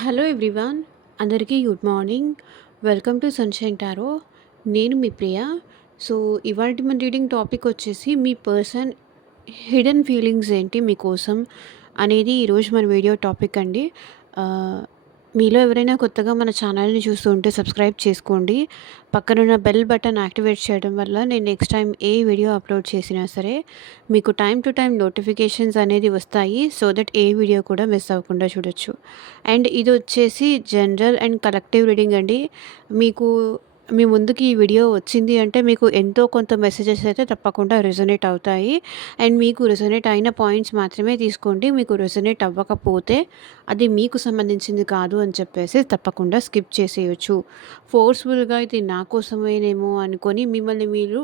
Hello everyone, అందరికీ good morning. Welcome to sunshine tarot. నేను మీ ప్రియ. So, ఇవాల్టి మన రీడింగ్ టాపిక్ వచ్చేసి మీ పర్సన్ హిడెన్ ఫీలింగ్స్ ఏంటి మీకోసం అనేది ఈరోజు మన వీడియో టాపిక్ అండి. ఆహ్, మీలో ఎవరైనా కొత్తగా మన ఛానల్‌ని చూస్తూ ఉంటే సబ్స్క్రైబ్ చేసుకోండి. పక్కనున్న బెల్ బటన్ యాక్టివేట్ చేయడం వల్ల నేను నెక్స్ట్ టైం ఏ వీడియో అప్లోడ్ చేసినా సరే మీకు టైమ్ టు టైమ్ నోటిఫికేషన్స్ అనేది వస్తాయి. సో దట్ ఏ వీడియో కూడా మిస్ అవ్వకుండా చూడొచ్చు. అండ్ ఇది వచ్చేసి జనరల్ అండ్ కలెక్టివ్ రీడింగ్ అండి. మీకు మీ ముందుకి ఈ వీడియో వచ్చింది అంటే మీకు ఎంతో కొంత మెసేజెస్ అయితే తప్పకుండా రెజొనేట్ అవుతాయి. అండ్ మీకు రెజొనేట్ అయిన పాయింట్స్ మాత్రమే తీసుకోండి. మీకు రెజొనేట్ అవ్వకపోతే అది మీకు సంబంధించింది కాదు అని చెప్పేసి తప్పకుండా స్కిప్ చేసేయొచ్చు. ఫోర్స్‌ఫుల్‌గా ఇది నా కోసమేనేమో అనుకొని మిమ్మల్ని మీరు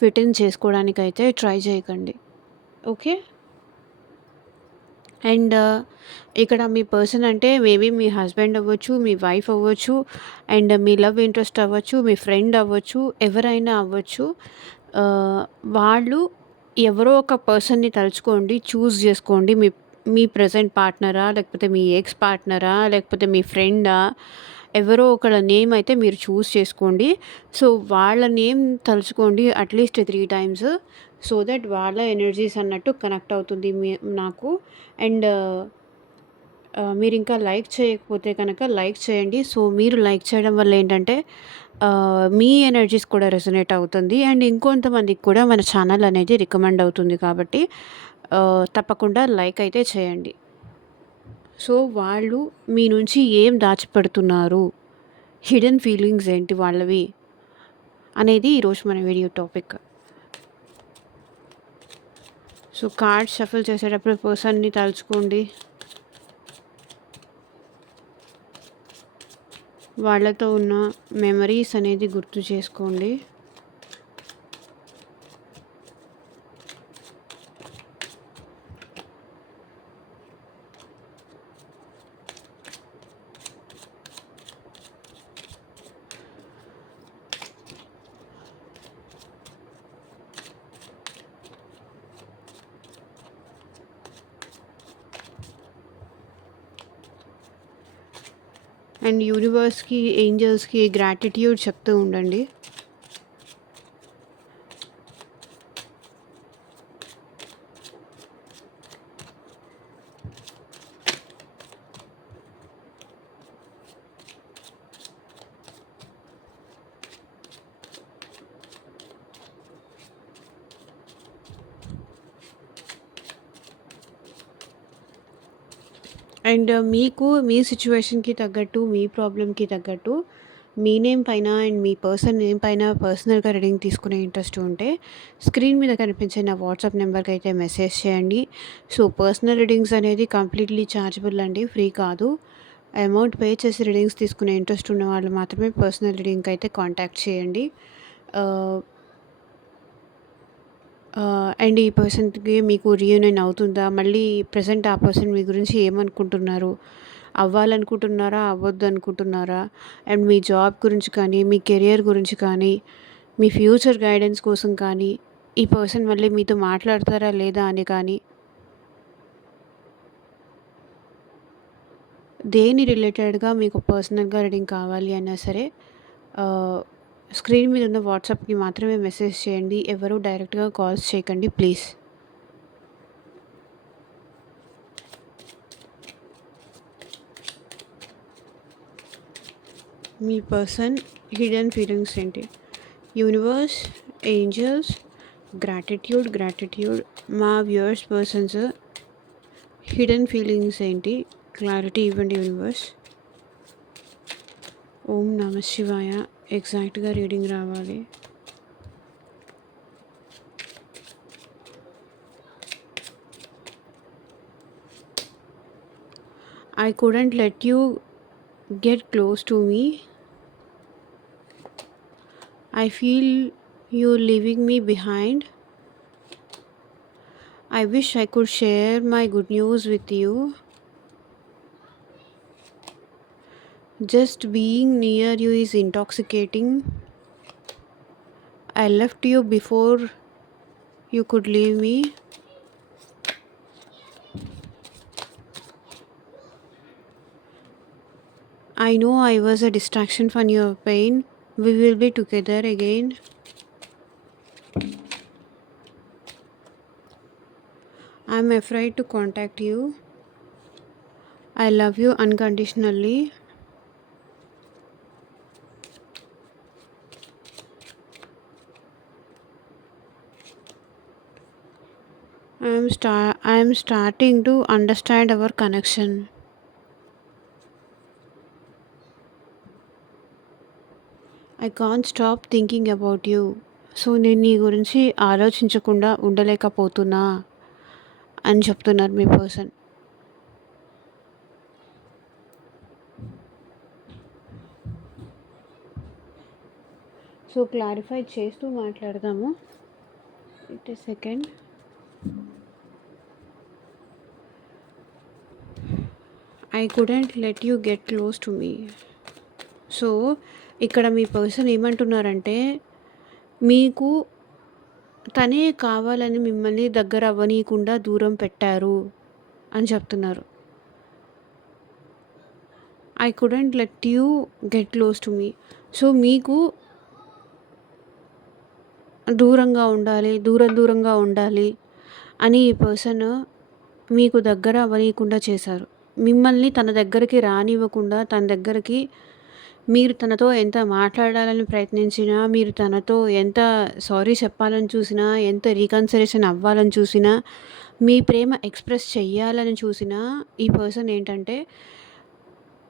ఫిట్ ఇన్ చేసుకోవడానికైతే ట్రై చేయకండి. ఓకే. అండ్ ఇక్కడ మీ పర్సన్ అంటే మేబీ మీ హస్బెండ్ అవ్వచ్చు, మీ వైఫ్ అవ్వచ్చు, అండ్ మీ లవ్ ఇంట్రెస్ట్ అవ్వచ్చు, మీ ఫ్రెండ్ అవ్వచ్చు, ఎవరైనా అవ్వచ్చు. ఆహ్, వాళ్ళు ఎవరో ఒక పర్సన్‌ని తలుచుకోండి, చూజ్ చేసుకోండి. మీ మీ ప్రెజెంట్ పార్ట్నరా? లేకపోతే మీ ఎక్స్ పార్ట్నరా? లేకపోతే మీ ఫ్రెండా? ఎవరో ఒకళ్ళ నేమ్ అయితే మీరు చూజ్ చేసుకోండి. సో, వాళ్ళ నేమ్ తలుచుకోండి అట్‌లీస్ట్ 3 టైమ్స్. సో దట్ వాళ్ళ ఎనర్జీస్ అన్నట్టు కనెక్ట్ అవుతుంది నాకు. అండ్ మీరింకా లైక్ చేయకపోతే కనుక లైక్ చేయండి. సో, మీరు లైక్ చేయడం వల్ల ఏంటంటే మీ ఎనర్జీస్ కూడా రెసొనేట్ అవుతుంది. అండ్ ఇంకొంతమందికి కూడా మన ఛానల్ అనేది రికమెండ్ అవుతుంది కాబట్టి తప్పకుండా లైక్ అయితే చేయండి. సో, వాళ్ళు మీ నుంచి ఏం దాచిపెడుతున్నారు? హిడెన్ ఫీలింగ్స్ ఏంటి వాళ్ళవి? అనేది ఈరోజు మన video topic. So, cards shuffle చేసేటప్పుడు పర్సన్‌ని తలుచుకోండి. వాళ్ళతో ఉన్న మెమరీస్ అనేది గుర్తు చేసుకోండి. అండ్ యూనివర్స్‌కి, ఏంజెల్స్‌కి గ్రాటిట్యూడ్ చెప్తూ ఉండండి. అండ్ మీకు మీ సిట్యుయేషన్‌కి తగ్గట్టు, మీ ప్రాబ్లమ్‌కి తగ్గట్టు మీ నేమ్ పైన అండ్ మీ పర్సన్ నేమ్ పైన పర్సనల్‌గా రీడింగ్ తీసుకునే ఇంట్రెస్ట్ ఉంటే స్క్రీన్ మీద కనిపించే నా వాట్సాప్ నెంబర్‌కి అయితే మెసేజ్ చేయండి. సో, పర్సనల్ రీడింగ్స్ అనేది కంప్లీట్‌లీ ఛార్జబుల్ అండి. ఫ్రీ కాదు. అమౌంట్ పే చేసి రీడింగ్స్ తీసుకునే ఇంట్రెస్ట్ ఉన్న వాళ్ళు మాత్రమే పర్సనల్ రీడింగ్‌కి అయితే కాంటాక్ట్ చేయండి. ఆహ్ అండ్ ఈ పర్సన్‌కి మీకు రీయూనియన్ అవుతుందా? మళ్ళీ ప్రెజెంట్ ఆ పర్సన్ మీ గురించి ఏమనుకుంటున్నారు? అవ్వాలనుకుంటున్నారా? అవ్వద్దనుకుంటున్నారా? అండ్ మీ జాబ్ గురించి కానీ, మీ కెరియర్ గురించి కానీ, మీ ఫ్యూచర్ గైడెన్స్ కోసం కానీ, ఈ పర్సన్ మళ్ళీ మీతో మాట్లాడతారా లేదా అని కానీ, దేని రిలేటెడ్‌గా మీకు పర్సనల్‌గా రీడింగ్ కావాలి అన్నా సరే ఆహ్, స్క్రీన్ మీద ఉన్న వాట్సాప్‌కి మాత్రమే మెసేజ్ చేయండి. ఎవరు డైరెక్ట్‌గా కాల్స్ చేయకండి please. Me person hidden feelings ఏంటి? యూనివర్స్, ఏంజెల్స్, గ్రాటిట్యూడ్ మా వ్యూవర్స్ పర్సన్స్ హిడెన్ ఫీలింగ్స్ ఏంటి? క్లారిటీ ఇవ్వండి యూనివర్స్. ఓం నమ శివాయ. ఎగ్జాక్ట్గా రీడింగ్ రావాలి. I couldn't let you get close to me. I feel you leaving me behind. I wish I could share my good news with you. Just being near you is intoxicating. I left you before you could leave me. I know I was a distraction from your pain. We will be together again. I'm afraid to contact you. I love you unconditionally. I am starting to understand our connection. I can't stop thinking about you. So నేను నీ గురించి ఆలోచించకుండా ఉండలేకపోతున్నా అని చెప్తున్నారు మీ person. So clarify చేస్తూ మాట్లాడదాము. It A second. I couldn't let you get close to me. So ఇక్కడ మీ పర్సన్ ఏమంటున్నారంటే, మీకు తనే కావాలని మిమ్మల్ని దగ్గర అవ్వనీయకుండా దూరం పెట్టారు అని చెప్తున్నారు. I couldn't let you get close to me. So మీకు దూరంగా ఉండాలి అని ఈ పర్సన్ మీకు దగ్గర అవ్వనీయకుండా చేశారు. మిమ్మల్ని తన దగ్గరికి రానివ్వకుండా, తన దగ్గరికి మీరు తనతో ఎంత మాట్లాడాలని ప్రయత్నించినా, మీరు తనతో ఎంత సారీ చెప్పాలని చూసినా, ఎంత రీకన్సిలేషన్ అవ్వాలని చూసినా, మీ ప్రేమ ఎక్స్ప్రెస్ చెయ్యాలని చూసినా, ఈ పర్సన్ ఏంటంటే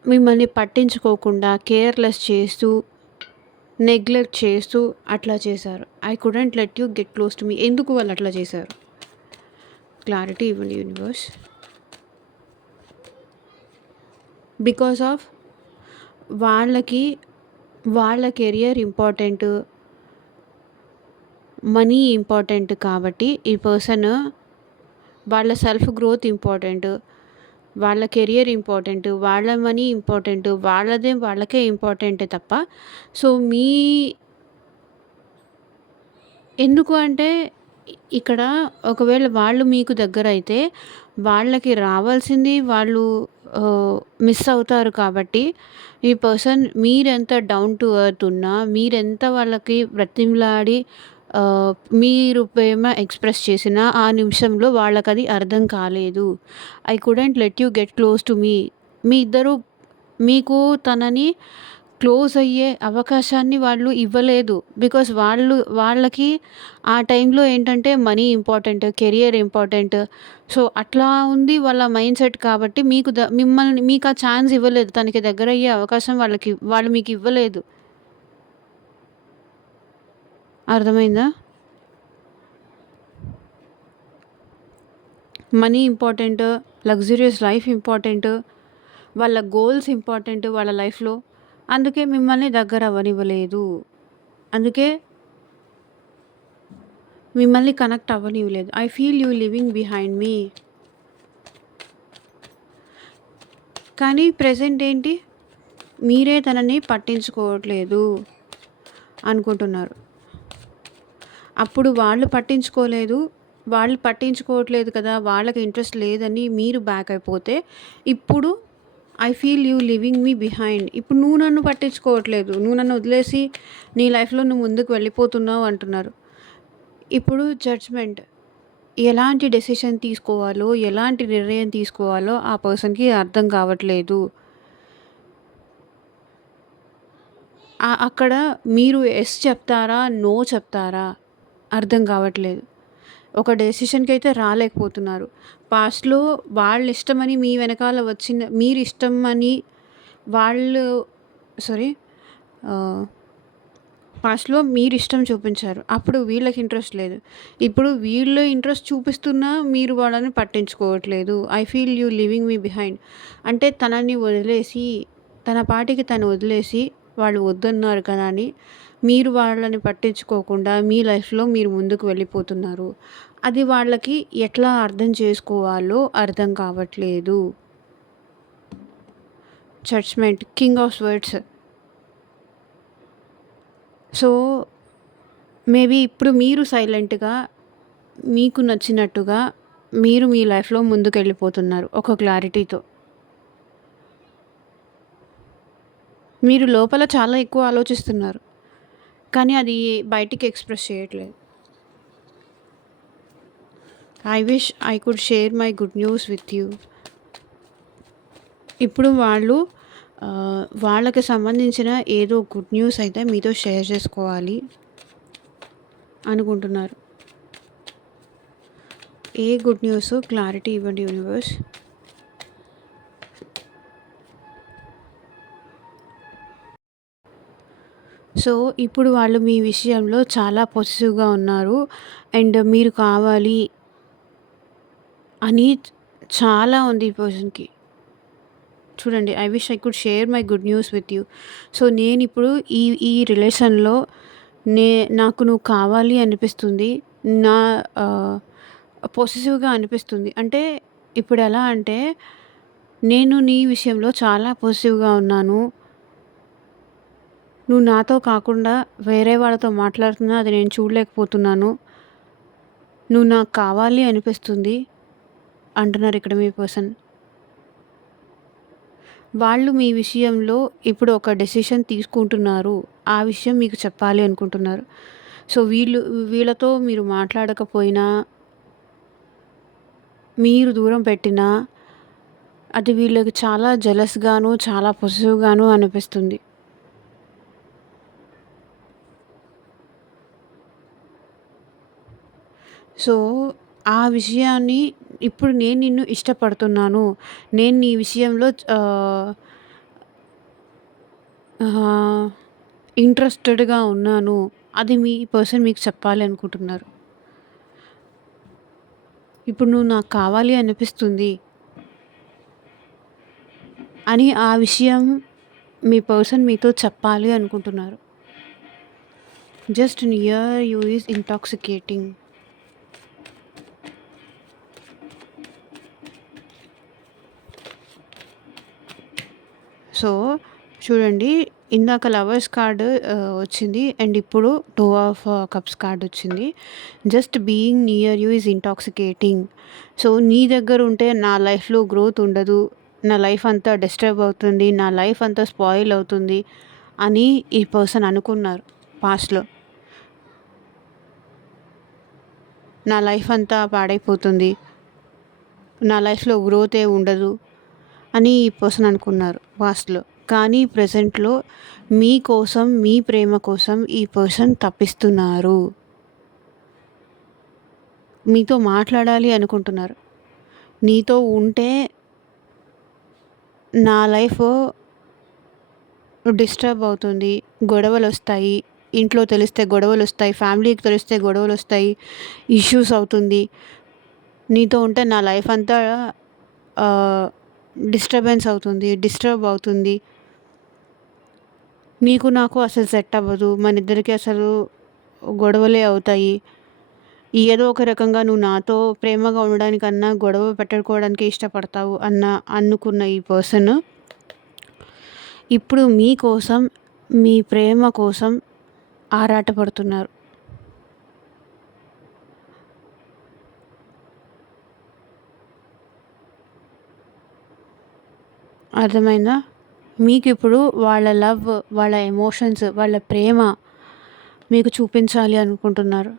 మిమ్మల్ని పట్టించుకోకుండా కేర్‌లెస్ చేస్తూ, నెగ్లెక్ట్ చేస్తూ అట్లా చేశారు. I couldn't let you get close to me. ఎందుకు వాళ్ళు అట్లా చేశారు? క్లారిటీ ఇవ్వండి యూనివర్స్. బికాస్ ఆఫ్ వాళ్ళ కెరియర్ ఇంపార్టెంట్, మనీ ఇంపార్టెంట్ కాబట్టి ఈ పర్సన్ వాళ్ళ సెల్ఫ్ గ్రోత్ ఇంపార్టెంట్, వాళ్ళ కెరియర్ ఇంపార్టెంట్, వాళ్ళ మనీ ఇంపార్టెంట్, వాళ్ళకే ఇంపార్టెంట్ తప్ప సో ఎందుకు అంటే ఇక్కడ ఒకవేళ వాళ్ళు మీకు దగ్గర అయితే వాళ్ళకి రావాల్సింది వాళ్ళు మిస్ అవుతారు కాబట్టి ఈ పర్సన్ మీరెంత డౌన్ టు ఎర్త్ ఉన్నా, మీరెంత వాళ్ళకి బ్రతిమలాడి మీరు ప్రేమ ఎక్స్ప్రెస్ చేసినా ఆ నిమిషంలో వాళ్ళకది అర్థం కాలేదు. I couldn't let you get close to me. మీ ఇద్దరు మీకు తనని క్లోజ్ అయ్యే అవకాశాన్ని వాళ్ళు ఇవ్వలేదు. బికాస్ వాళ్ళకి ఆ టైంలో ఏంటంటే money important, career important. So అట్లా ఉంది వాళ్ళ మైండ్ సెట్ కాబట్టి మీకు ఆ ఛాన్స్ ఇవ్వలేదు. తనకి దగ్గరయ్యే అవకాశం వాళ్ళు మీకు ఇవ్వలేదు. అర్థమైందా? Money important, luxurious life important, వాళ్ళ గోల్స్ ఇంపార్టెంట్ వాళ్ళ లైఫ్‌లో. అందుకే మిమ్మల్ని దగ్గర అవ్వనివ్వలేదు. అందుకే మిమ్మల్ని కనెక్ట్ అవ్వనివ్వలేదు. I feel you living behind me. కానీ ప్రెజెంట్ ఏంటి? మీరే తనని పట్టించుకోవట్లేదు అనుకుంటున్నారు. అప్పుడు వాళ్ళు పట్టించుకోవట్లేదు కదా, వాళ్ళకి ఇంట్రెస్ట్ లేదని మీరు బ్యాక్ అయిపోతే, ఇప్పుడు I feel you living me behind. ఇప్పుడు నువ్వు నన్ను పట్టించుకోవట్లేదు, నువ్వు నన్ను వదిలేసి నీ లైఫ్లో నువ్వు ముందుకు వెళ్ళిపోతున్నావు అంటున్నారు. ఇప్పుడు జడ్జ్మెంట్, ఎలాంటి డెసిషన్ తీసుకోవాలో, ఎలాంటి నిర్ణయం తీసుకోవాలో ఆ పర్సన్కి అర్థం కావట్లేదు. అక్కడ మీరు ఎస్ చెప్తారా, నో చెప్తారా అర్థం కావట్లేదు. ఒక డెసిషన్కి అయితే రాలేకపోతున్నారు. పాస్ట్లో వాళ్ళ ఇష్టమని మీ వెనకాల మీరు ఇష్టం అని వాళ్ళు సారీ పాస్ట్లో మీరు ఇష్టం చూపించారు. అప్పుడు వీళ్ళకి ఇంట్రెస్ట్ లేదు. ఇప్పుడు వీళ్ళు ఇంట్రెస్ట్ చూపిస్తున్నా మీరు వాళ్ళని పట్టించుకోవట్లేదు. I feel you living me behind అంటే తనని వదిలేసి, తన పాటికి తను వదిలేసి వాళ్ళు వద్దన్నారు కదా అని మీరు వాళ్ళని పట్టించుకోకుండా మీ లైఫ్లో మీరు ముందుకు వెళ్ళిపోతున్నారు. అది వాళ్ళకి ఎట్లా అర్థం చేసుకోవాలో అర్థం కావట్లేదు. Judgement, king of swords. So maybe ఇప్పుడు మీరు సైలెంట్గా మీకు నచ్చినట్టుగా మీరు మీ లైఫ్లో ముందుకు వెళ్ళిపోతున్నారు ఒక క్లారిటీతో. మీరు లోపల చాలా ఎక్కువ ఆలోచిస్తున్నారు. కానీ అది బయటికి ఎక్స్‌ప్రెస్ చేయట్లేదు. I wish I could share my good news with you. ఇప్పుడు వాళ్ళు వాళ్ళకి సంబంధించిన ఏదో గుడ్ న్యూస్ అయితే మీతో షేర్ చేసుకోవాలి అనుకుంటున్నారు. ఏ గుడ్ న్యూస్ క్లారిటీ ఇవ్వండి యూనివర్స్. సో ఇప్పుడు వాళ్ళు మీ విషయంలో చాలా పొసెసివ్‌గా ఉన్నారు. అండ్ మీరు కావాలి అని చాలా ఉంది ఈ పర్సన్‌కి. చూడండి, I wish I could share my good news with you. So నేనిప్పుడు ఈ ఈ రిలేషన్‌లో నాకు నువ్వు కావాలి అనిపిస్తుంది. నా పొసెసివ్‌గా అనిపిస్తుంది. అంటే ఇప్పుడు ఎలా అంటే, నేను నీ విషయంలో చాలా పొసెసివ్‌గా ఉన్నాను. నువ్వు నాతో కాకుండా వేరే వాళ్ళతో మాట్లాడుతున్నా అది నేను చూడలేకపోతున్నాను. నువ్వు నాకు కావాలి అనిపిస్తుంది అంటున్నారు ఇక్కడ మీ పర్సన్. వాళ్ళు మీ విషయంలో ఇప్పుడు ఒక డెసిషన్ తీసుకుంటున్నారు. ఆ విషయం మీకు చెప్పాలి అనుకుంటున్నారు. సో వీళ్ళతో మీరు మాట్లాడకపోయినా, మీరు దూరం పెట్టినా అది వీళ్ళకి చాలా జెలస్‌గాను, చాలా పొసెసివ్‌గాను అనిపిస్తుంది. సో ఆ విషయాన్ని ఇప్పుడు నేను నిన్ను ఇష్టపడుతున్నాను. నేను నీ విషయంలో ఇంట్రెస్టెడ్‌గా ఉన్నాను. అది మీ పర్సన్ మీకు చెప్పాలి అనుకుంటున్నారు. ఇప్పుడు నువ్వు నాకు కావాలి అనిపిస్తుంది అని ఆ విషయం మీ పర్సన్ మీతో చెప్పాలి అనుకుంటున్నారు. Just near you is intoxicating. So చూడండి, ఇందాక లవర్స్ కార్డ్ వచ్చింది అండ్ ఇప్పుడు 2 ఆఫ్ కప్స్ కార్డ్ వచ్చింది. Just being near you is intoxicating. So నీ దగ్గర ఉంటే నా లైఫ్లో గ్రోత్ ఉండదు, నా లైఫ్ అంతా డిస్టర్బ్ అవుతుంది, నా లైఫ్ అంతా స్పాయిల్ అవుతుంది అని ఈ పర్సన్ అనుకున్నారు పాస్ట్లో. నా లైఫ్ అంతా పాడైపోతుంది, నా లైఫ్లో గ్రోతే ఉండదు అని ఈ పర్సన్ అనుకున్నారు పాస్ట్లో. కానీ ప్రెజెంట్లో మీకోసం, మీ ప్రేమ కోసం ఈ పర్సన్ తప్పిస్తున్నారు. మీతో మాట్లాడాలి అనుకుంటున్నారు. నీతో ఉంటే నా లైఫ్ డిస్టర్బ్ అవుతుంది, గొడవలొస్తాయి, ఇంట్లో తెలిస్తే గొడవలొస్తాయి, ఫ్యామిలీకి తెలిస్తే గొడవలొస్తాయి, ఇష్యూస్ అవుతుంది. నీతో ఉంటే నా లైఫ్ అంతా డిస్టర్బ్ అవుతుంది. నీకు నాకు అసలు సెట్ అవ్వదు, మన ఇద్దరికి అసలు గొడవలే అవుతాయి. ఏదో ఒక రకంగా నువ్వు నాతో ప్రేమగా ఉండడానికన్నా గొడవ పెట్టుకోవడానికి ఇష్టపడతావు అనుకున్న ఈ పర్సన్ ఇప్పుడు మీకోసం, మీ ప్రేమ కోసం ఆరాటపడుతున్నారు. అర్థమైందా? మీకు ఇప్పుడు వాళ్ళ లవ్, వాళ్ళ ఎమోషన్స్, వాళ్ళ ప్రేమ మీకు చూపించాలి అనుకుంటున్నారు.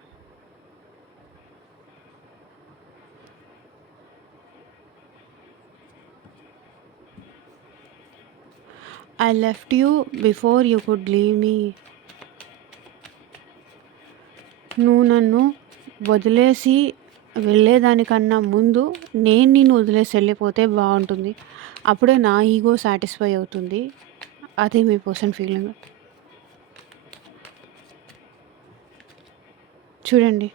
I left you before you could leave me. నువ్వు నన్ను వదిలేసి వెళ్ళేదానికన్నా ముందు నేను నిన్ను వదిలేసి వెళ్ళిపోతే బాగుంటుంది. అప్పుడే నా ఈగో సాటిస్ఫై అవుతుంది. అదే మీ పర్సన్ ఫీలింగ్. చూడండి,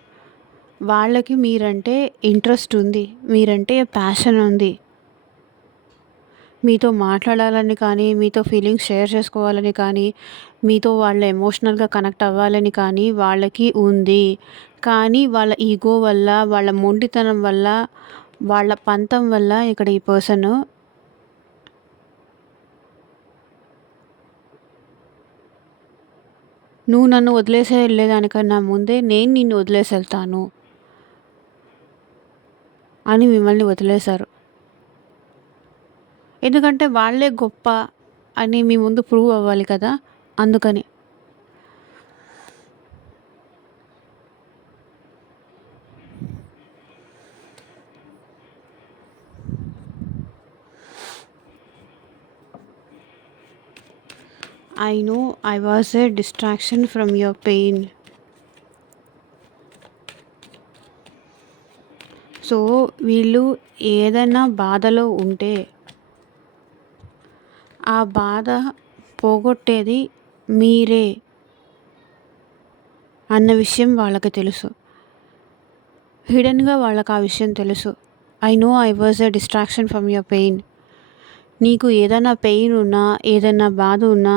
వాళ్ళకి మీరంటే ఇంట్రెస్ట్ ఉంది, మీరంటే ప్యాషన్ ఉంది. మీతో మాట్లాడాలని కానీ, మీతో ఫీలింగ్స్ షేర్ చేసుకోవాలని కానీ, మీతో వాళ్ళు ఎమోషనల్గా కనెక్ట్ అవ్వాలని కానీ వాళ్ళకి ఉంది. కానీ వాళ్ళ ఈగో వల్ల, వాళ్ళ మొండితనం వల్ల, వాళ్ళ పంతం వల్ల ఇక్కడ ఈ పర్సన్ నువ్వు నన్ను వదిలేసే వెళ్ళేదానికన్నా ముందే నేను నిన్ను వదిలేసి వెళ్తాను అని మిమ్మల్ని వదిలేశారు. ఎందుకంటే వాళ్ళే గొప్ప, అని మీ ముందు ప్రూవ్ అవ్వాలి కదా! అందుకని. I know I was a distraction from your pain. So, వీళ్ళు ఏదైనా బాధలో ఉంటే, ఆ బాధ పోగొట్టేది మీరే అన్న విషయం వాళ్ళకి తెలుసు. హిడెన్‌గా వాళ్ళకి ఆ విషయం తెలుసు. I know I was a distraction from your pain. నీకు ఏదైనా పెయిన్ ఉన్నా, ఏదైనా బాధ ఉన్నా,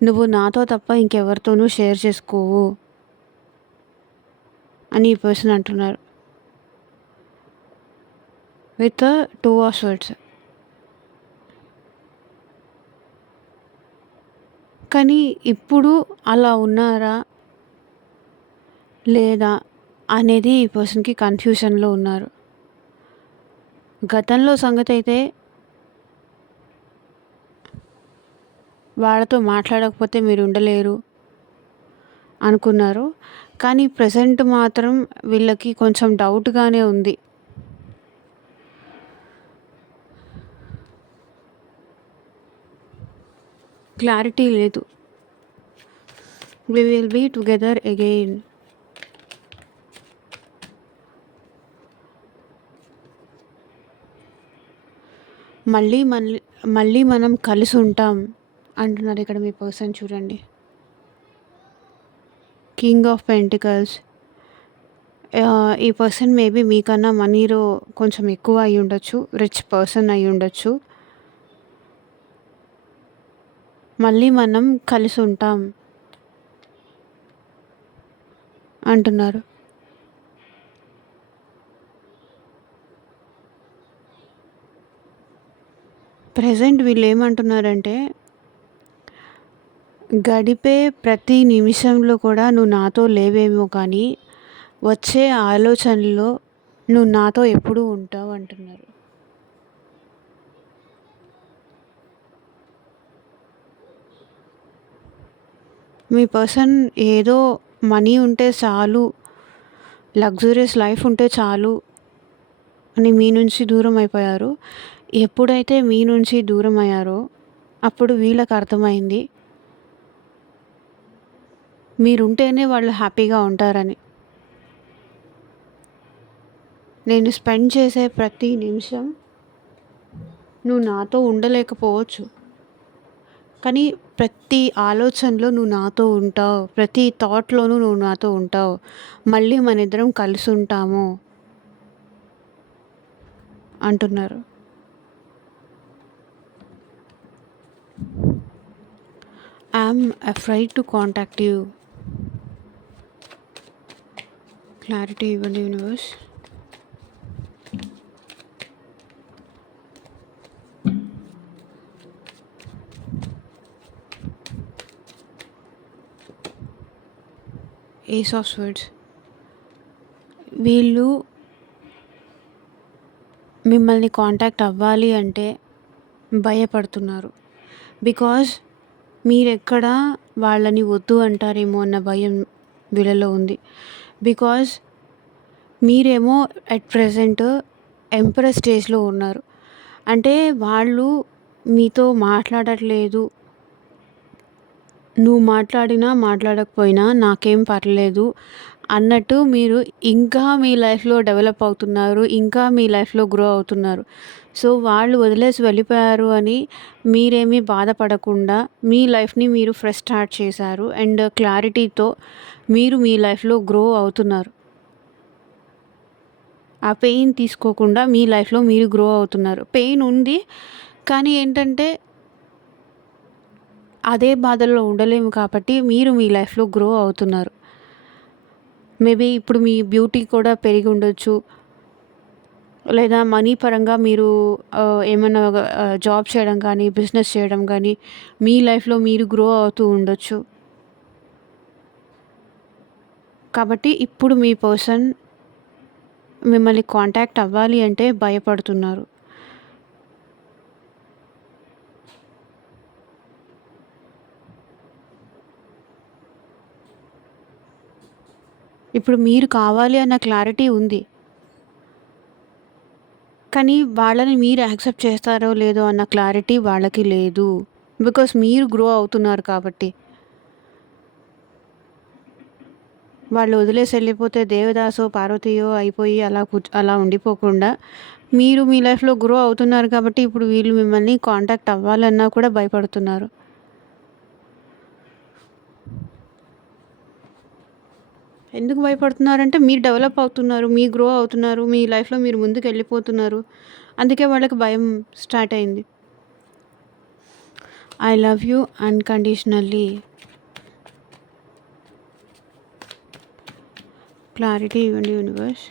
నువ్వు నాతో తప్ప ఇంకెవరితోనూ షేర్ చేసుకోవు అని ఈ పర్సన్ అంటున్నారు. With 2 of swords. కానీ ఇప్పుడు అలా ఉన్నారా? లేదా? అనేది ఈ పర్సన్‌కి కన్‌ఫ్యూషన్‌లో ఉన్నారు. గతంలో సంగతైతే వాళ్ళతో మాట్లాడకపోతే మీరు ఉండలేరు అనుకున్నారు. కానీ ప్రెజెంట్ మాత్రం వీళ్ళకి కొంచెం డౌట్‌గానే ఉంది. క్లారిటీ లేదు. We will be together again. మళ్ళీ మనం కలిసి ఉంటాం అంటున్నారు ఇక్కడ మీ పర్సన్. చూడండి, కింగ్ ఆఫ్ పెంటికల్స్. ఈ పర్సన్ మేబీ మీకన్నా మనీలో కొంచెం ఎక్కువ అయి ఉండొచ్చు, రిచ్ పర్సన్ అయి ఉండొచ్చు. మళ్ళీ మనం కలిసి ఉంటాం అంటున్నారు. ప్రెజెంట్ వీళ్ళు ఏమంటున్నారంటే, గడిపే ప్రతి నిమిషంలో కూడా నువ్వు నాతో లేవేమో కానీ వచ్చే ఆలోచనలో నువ్వు నాతో ఎప్పుడూ ఉంటావు అంటున్నారు. మీ పర్సన్ ఏదో మనీ ఉంటే చాలు, లగ్జూరియస్ లైఫ్ ఉంటే చాలు అని మీ నుంచి దూరం అయిపోయారు. ఎప్పుడైతే మీ నుంచి దూరం అయ్యారో అప్పుడు వీళ్ళకి అర్థమైంది మీరుంటేనే వాళ్ళు హ్యాపీగా ఉంటారని. నేను స్పెండ్ చేసే ప్రతి నిమిషం నువ్వు నాతో ఉండలేకపోవచ్చు, కానీ ప్రతి ఆలోచనలో నువ్వు నాతో ఉంటావు, ప్రతి థాట్లోనూ నువ్వు నాతో ఉంటావు. మళ్ళీ మన ఇద్దరం కలిసి ఉంటాము అంటున్నారు. I'm afraid to contact you. Clarity ఇవ్వండి యూనివర్స్. Ace of swords. వీళ్ళు మిమ్మల్ని కాంటాక్ట్ అవ్వాలి అంటే భయపడుతున్నారు. బికాజ్ మీరెక్కడ వాళ్ళని వద్దు అంటారేమో అన్న భయం వీళ్ళలో ఉంది. బికాజ్ మీరేమో అట్ ప్రెజెంట్ ఎంప్రెస్ స్టేజ్లో ఉన్నారు. అంటే వాళ్ళు మీతో మాట్లాడట్లేదు, నువ్వు మాట్లాడినా మాట్లాడకపోయినా నాకేం పర్లేదు అన్నట్టు మీరు ఇంకా మీ లైఫ్లో డెవలప్ అవుతున్నారు, ఇంకా మీ లైఫ్లో గ్రో అవుతున్నారు. సో వాళ్ళు వదిలేసి వెళ్ళిపోయారు అని మీరేమీ బాధపడకుండా మీ లైఫ్ని మీరు ఫ్రెష్ స్టార్ట్ చేశారు అండ్ క్లారిటీతో మీరు మీ లైఫ్లో గ్రో అవుతున్నారు. ఆ పెయిన్ తీసుకోకుండా మీ లైఫ్లో మీరు గ్రో అవుతున్నారు. పెయిన్ ఉంది, కానీ ఏంటంటే అదే బాధల్లో ఉండలేము కాబట్టి మీరు మీ లైఫ్లో గ్రో అవుతున్నారు. మేబీ ఇప్పుడు మీ బ్యూటీ కూడా పెరిగి ఉండొచ్చు, లేదా మనీ పరంగా మీరు ఏమన్నా జాబ్ చేయడం కానీ, బిజినెస్ చేయడం కానీ మీ లైఫ్లో మీరు గ్రో అవుతూ ఉండొచ్చు. కాబట్టి ఇప్పుడు మీ పర్సన్ మిమ్మల్ని కాంటాక్ట్ అవ్వాలి అంటే భయపడుతున్నారు. ఇప్పుడు మీరు కావాలి అన్న క్లారిటీ ఉంది. కానీ వాళ్ళని మీరు యాక్సెప్ట్ చేస్తారో లేదో అన్న క్లారిటీ వాళ్ళకి లేదు. బికాస్ మీరు గ్రో అవుతున్నారు కాబట్టి. వాళ్ళు వదిలేసి వెళ్ళిపోతే దేవదాసో, పార్వతియో అయిపోయి అలా ఉండిపోకుండా మీరు మీ లైఫ్‌లో గ్రో అవుతున్నారు కాబట్టి ఇప్పుడు వీళ్ళు మిమ్మల్ని కాంటాక్ట్ అవ్వాలన్నా కూడా భయపడుతున్నారు. ఎందుకు భయపడుతున్నారంటే మీరు డెవలప్ అవుతున్నారు. మీరు గ్రో అవుతున్నారు. మీ లైఫ్‌లో మీరు ముందుకెళ్ళిపోతున్నారు. అందుకే వాళ్ళకి భయం స్టార్ట్ అయింది. I love you unconditionally. Clarity ఇవ్వండి universe.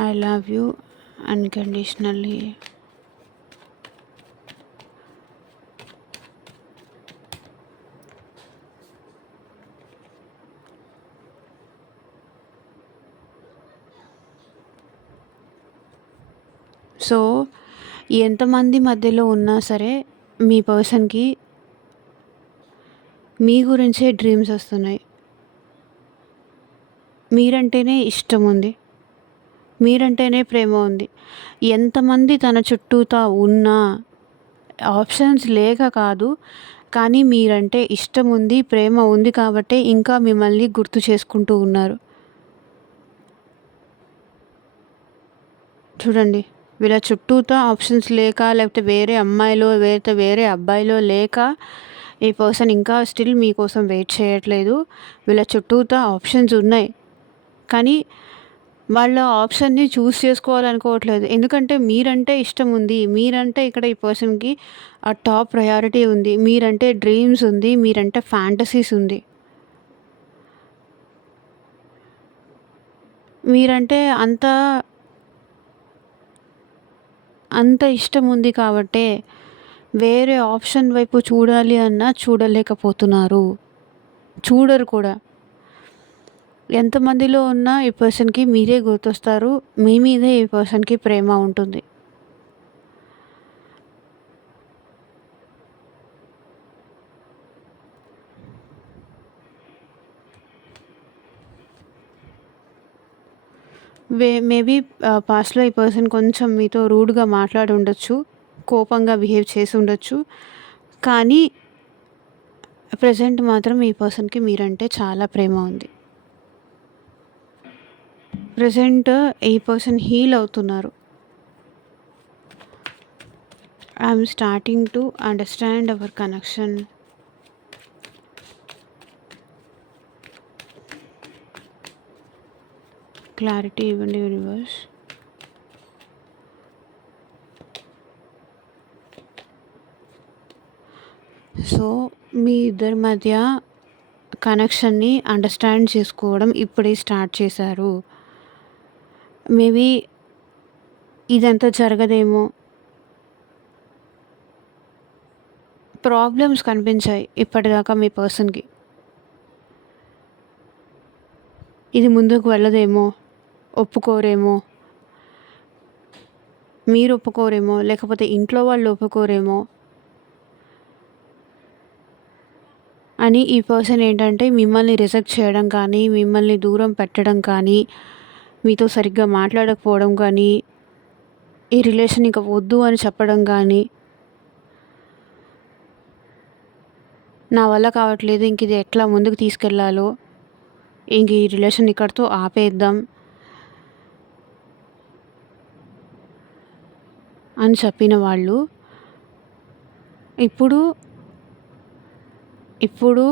I love you unconditionally. So, ఎంతమంది మధ్యలో ఉన్నా సరే మీ పర్సన్‌కి మీ గురించే డ్రీమ్స్ వస్తున్నాయి. మీరంటేనే ఇష్టం ఉంది. మీరంటేనే ప్రేమ ఉంది. ఎంతమంది తన చుట్టూతా ఉన్నా ఆప్షన్స్ లేక కాదు, కానీ మీరంటే ఇష్టం ఉంది, ప్రేమ ఉంది కాబట్టే ఇంకా మిమ్మల్ని గుర్తు చేసుకుంటూ ఉన్నారు. చూడండి, వీళ్ళ చుట్టూతా ఆప్షన్స్ లేక, లేకపోతే వేరే అమ్మాయిలో, వేరే అబ్బాయిలో లేక ఈ పర్సన్ ఇంకా స్టిల్ మీకోసం వెయిట్ చేయట్లేదు. వీళ్ళ చుట్టూతా ఆప్షన్స్ ఉన్నాయి. కానీ వాళ్ళ ఆప్షన్‌ని చూస్ చేసుకోవాలనుకోవట్లేదు. ఎందుకంటే మీరంటే ఇష్టం ఉంది. మీరంటే ఇక్కడ ఈ పర్సన్‌కి టాప్ ప్రయారిటీ ఉంది. మీరంటే డ్రీమ్స్ ఉంది. మీరంటే ఫ్యాంటసీస్ ఉంది. మీరంటే అంత ఇష్టం ఉంది కాబట్టే వేరే ఆప్షన్ వైపు చూడాలి అన్నా చూడలేకపోతున్నారు. చూడరు కూడా. ఎంతమందిలో ఉన్నా ఈ పర్సన్‌కి మీరే గుర్తొస్తారు. మీ మీదే ఈ పర్సన్‌కి ప్రేమ ఉంటుంది. మేబీ పాస్ట్‌లో ఈ పర్సన్ కొంచెం మీతో రూడ్‌గా మాట్లాడి ఉండొచ్చు. కోపంగా బిహేవ్ చేసి ఉండొచ్చు. కానీ ప్రెజెంట్ మాత్రం ఈ పర్సన్‌కి మీరంటే చాలా ప్రేమ ఉంది. ప్రెజెంట్ ఈ పర్సన్ హీల్ అవుతున్నారు. I'm starting to understand our connection. Clarity ఇవ్వండి యూనివర్స్. సో, మీ ఇద్దరి మధ్య కనెక్షన్‌ని అండర్‌స్టాండ్ చేసుకోవడం ఇప్పుడే స్టార్ట్ చేశారు. మేబీ ఇదంతా జరగదేమో. ప్రాబ్లమ్స్ కనిపించాయి ఇప్పటిదాకా మీ పర్సన్‌కి. ఇది ముందుకు వెళ్ళదేమో, ఒప్పుకోరేమో, మీరు ఒప్పుకోరేమో, లేకపోతే ఇంట్లో వాళ్ళు ఒప్పుకోరేమో అని ఈ పర్సన్ ఏంటంటే మిమ్మల్ని రిజెక్ట్ చేయడం కానీ, మిమ్మల్ని దూరం పెట్టడం కానీ, మీతో సరిగ్గా మాట్లాడకపోవడం కానీ, ఈ రిలేషన్ ఇక వద్దు అని చెప్పడం కానీ, నా వల్ల కావట్లేదు, ఇంక ఇది ఎట్లా ముందుకు తీసుకెళ్లాలో, ఇంక ఈ రిలేషన్ ఇక్కడితో ఆపేద్దాం అని చెప్పిన వాళ్ళు ఇప్పుడు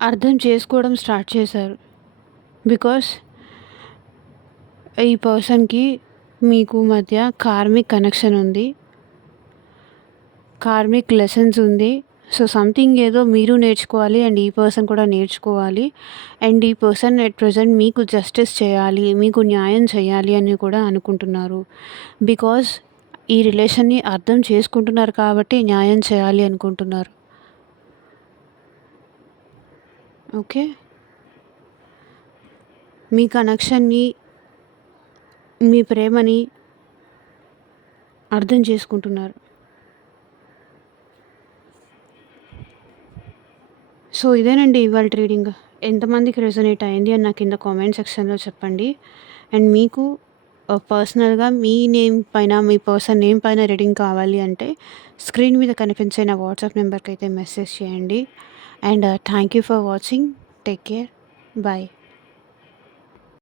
అర్థం చేసుకోవడం స్టార్ట్ చేశారు. బికాస్ ఈ పర్సన్‌కి మీకు మధ్య కార్మిక్ కనెక్షన్ ఉంది. కార్మిక్ లెసన్స్ ఉంది. సో, సంథింగ్ ఏదో మీరు నేర్చుకోవాలి అండ్ ఈ పర్సన్ కూడా నేర్చుకోవాలి. అండ్ ఈ పర్సన్ ఎట్ ప్రెజెంట్ మీకు జస్టిస్ చేయాలి, మీకు న్యాయం చేయాలి అని కూడా అనుకుంటున్నారు. బికాస్ ఈ రిలేషన్‌ని అర్థం చేసుకుంటున్నారు కాబట్టి న్యాయం చేయాలి అనుకుంటున్నారు. ఓకే. మీ కనెక్షన్‌ని, మీ ప్రేమని అర్థం చేసుకుంటున్నారు. సో, ఇదేనండి ఇవాల్టి రీడింగ్. ఎంతమందికి రెజొనేట్ అయింది అని నాకు కింద కామెంట్ సెక్షన్‌లో చెప్పండి. అండ్ మీకు పర్సనల్‌గా మీ నేమ్ పైన, మీ పర్సన్ నేమ్ పైన రీడింగ్ కావాలి అంటే స్క్రీన్ మీద కనిపించే నా వాట్సాప్ నెంబర్‌కైతే మెసేజ్ చేయండి. And thank you for watching. Take care. Bye.